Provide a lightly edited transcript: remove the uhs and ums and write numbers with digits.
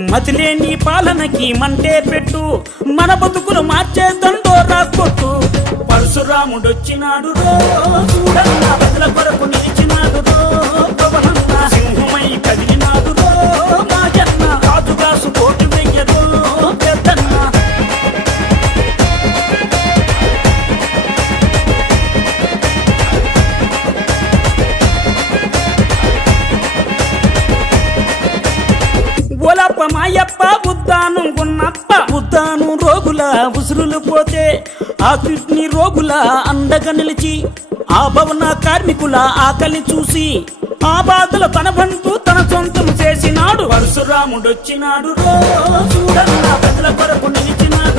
మతిలేని పాలనకి మంటే పెట్టు, మన బతుకులు మార్చే దండో రాకొట్టు. పరశురాముడొచ్చినాడు రో, చూడన్న ప్రజల కొరకు నిలిచినాడు రో, పవనన్న సింహమై కదిలినాడు రో, మాజన్న రాజుగాసు కోటి వెయ్యరో పెద్దన్న. ఓలప్ప మాయప్ప ఉద్దానం గున్నప్ప, ఉద్దానం రోగుల ఉసురులు పోతే ఆ కిడ్నీ రోగుల అండగా నిలిచి, ఆ భవన కార్మికుల ఆకలి చూసి ఆ బాధలు తన బంధు తన సొంతం చేసినాడు. పరశురాముడొచ్చినాడు రో, చూడన్న ప్రజల కొరకు నిలిచినాడు.